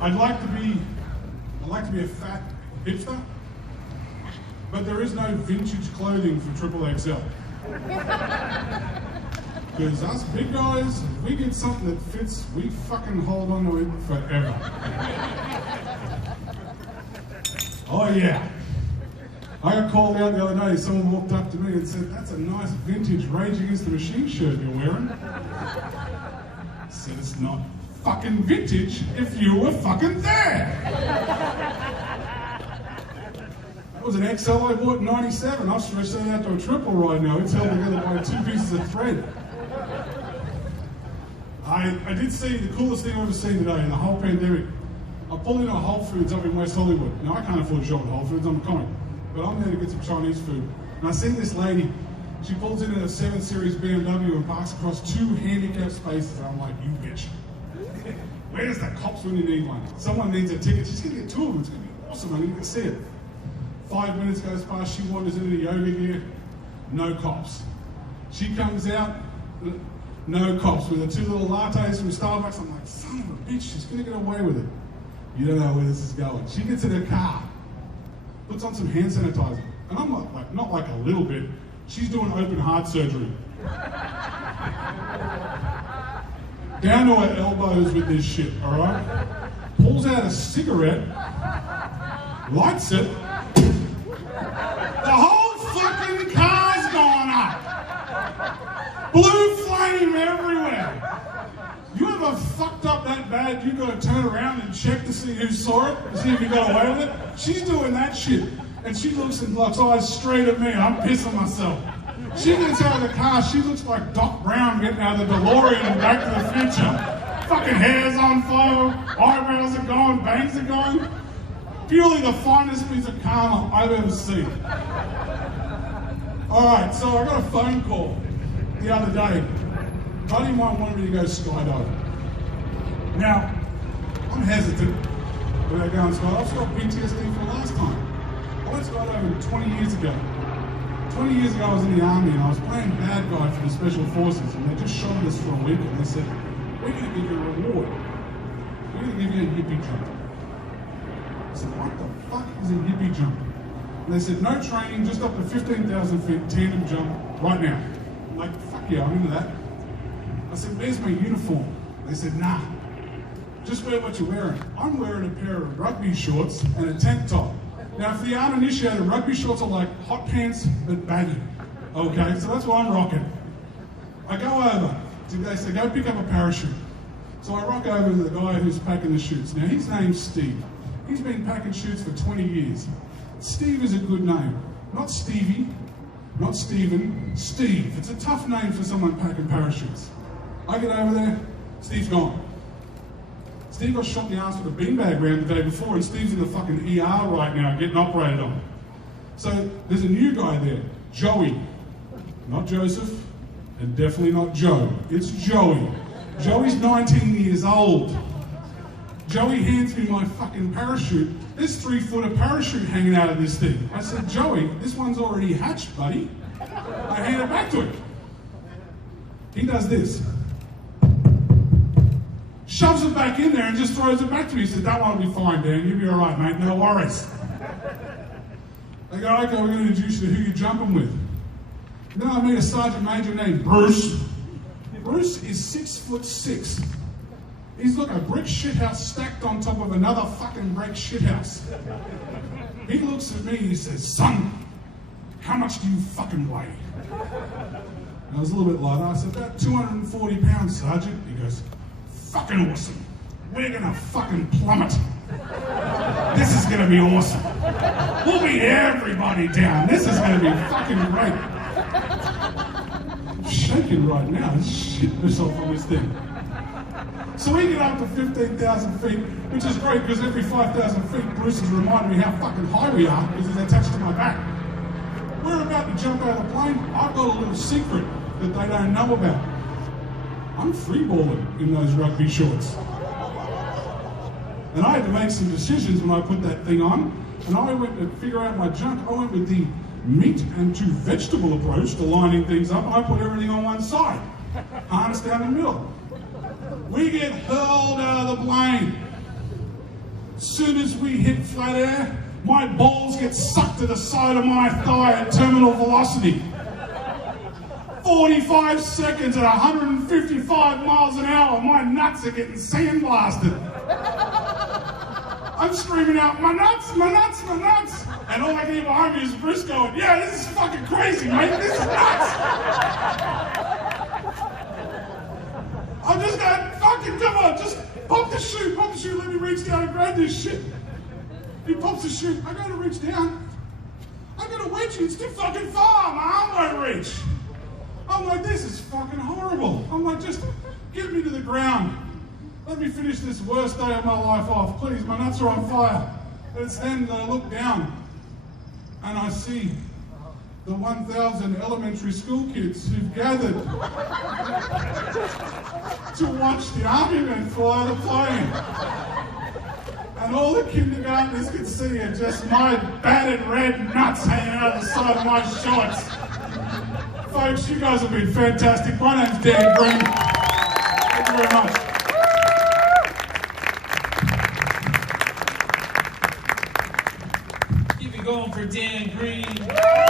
I'd like to be a fat hipster, but there is no vintage clothing for XXL. Because us big guys, if we get something that fits, we fucking hold on to it forever. Oh yeah. I got called out the other day, someone walked up to me and said, "That's a nice vintage Rage Against the Machine shirt you're wearing." I said, "It's not fucking vintage if you were fucking there." That was an XL I bought in '97. I've stretched that out to a triple right now. It's held together by 2 pieces of thread. I did see the coolest thing I've ever seen today in the whole pandemic. I pulled into a Whole Foods up in West Hollywood. Now, I can't afford to shop at Whole Foods, I'm a comic. But I'm there to get some Chinese food. And I see this lady, she pulls in a 7 Series BMW and parks across 2 handicapped spaces. And I'm like, you bitch. Where's the cops when you need one? Someone needs a ticket. She's going to get 2 of them. It's going to be awesome. I need to see it. 5 minutes goes past, she wanders into the yoga gear. No cops. She comes out, no cops, with her 2 little lattes from Starbucks. I'm like, son of a bitch, she's going to get away with it. You don't know where this is going. She gets in her car, puts on some hand sanitizer. And I'm not like a little bit. She's doing open heart surgery. Down to her elbows with this shit, all right? Pulls out a cigarette, lights it. The whole fucking car's gone up. Blue flame everywhere. You ever fucked up that bad, you got to turn around and check to see who saw it, to see if you got away with it? She's doing that shit. And she looks and looks eyes straight at me. I'm pissing myself. She gets out of the car, she looks like Doc Brown getting out of the DeLorean and Back to the Future. Fucking hair's on fire, eyebrows are going, bangs are going. Purely the finest piece of karma I've ever seen. Alright, so I got a phone call the other day. A buddy of mine wanted me to go skydiving. Now, I'm hesitant about going skydiving. I've got PTSD from last time. I went skydiving 20 years ago. 20 years ago I was in the army and I was playing bad guy for the special forces and they just shot at us for a week and they said, "We're going to give you a reward. We're going to give you a hippie jump." I said, "What the fuck is a hippie jump?" And they said, "No training, just up to 15,000 feet, tandem jump, right now." I'm like, fuck yeah, I'm into that. I said, "Where's my uniform?" They said, "Nah, just wear what you're wearing." I'm wearing a pair of rugby shorts and a tank top. Now, if the uninitiated, rugby shorts are like hot pants, but baggy. Okay, so that's what I'm rocking. I go over, they say, "Go pick up a parachute." So I rock over to the guy who's packing the chutes. Now, his name's Steve. He's been packing chutes for 20 years. Steve is a good name. Not Stevie, not Steven, Steve. It's a tough name for someone packing parachutes. I get over there, Steve's gone. Steve got shot in the ass with a beanbag round the day before, and Steve's in the fucking ER right now getting operated on. So there's a new guy there, Joey. Not Joseph, and definitely not Joe. It's Joey. Joey's 19 years old. Joey hands me my fucking parachute. There's 3 foot of parachute hanging out of this thing. I said, "Joey, this one's already hatched, buddy." I hand it back to him. He does this. Shoves it back in there and just throws it back to me. He said, "That one will be fine, Dan. You'll be all right, mate. No worries." I go, "Okay, we're going to introduce you to who you're jumping with." Then I meet a sergeant major named Bruce. Bruce is 6'6". He's like a brick shithouse stacked on top of another fucking brick shithouse. He looks at me and he says, "Son, how much do you fucking weigh?" And I was a little bit lighter. I said, "About 240 pounds, Sergeant." He goes, "Fucking awesome. We're gonna fucking plummet. This is gonna be awesome. We'll beat everybody down. This is gonna be fucking great." I'm shaking right now. I shit myself on this thing. So we get up to 15,000 feet, which is great because every 5,000 feet, Bruce has reminded me how fucking high we are because he's attached to my back. We're about to jump out of the plane. I've got a little secret that they don't know about. I'm freeballing in those rugby shorts. And I had to make some decisions when I put that thing on. And I went to figure out my junk. I went with the meat and to vegetable approach to lining things up. I put everything on one side, harness down the middle. We get hurled out of the plane. soon as we hit flat air, my balls get sucked to the side of my thigh at terminal velocity. 45 seconds at 155 miles an hour, my nuts are getting sandblasted. I'm screaming out, my nuts, my nuts, my nuts. And all I can hear behind me is Bruce going, yeah, this is fucking crazy, mate, this is nuts. I'm just going, fucking come on, just pop the chute, let me reach down and grab this shit. He pops the chute, I go to reach down. I got to wedge it, it's too fucking far, my arm won't reach. I'm like, this is fucking horrible. I'm like, just get me to the ground. Let me finish this worst day of my life off. Please, my nuts are on fire. And it's then that I look down and I see the 1,000 elementary school kids who've gathered to watch the army men fly the plane. And all the kindergartners could see are just my battered red nuts hanging out of the side of my shorts. Folks, you guys have been fantastic. My name's Dan Green. Thank you very much. Keep it going for Dan Green.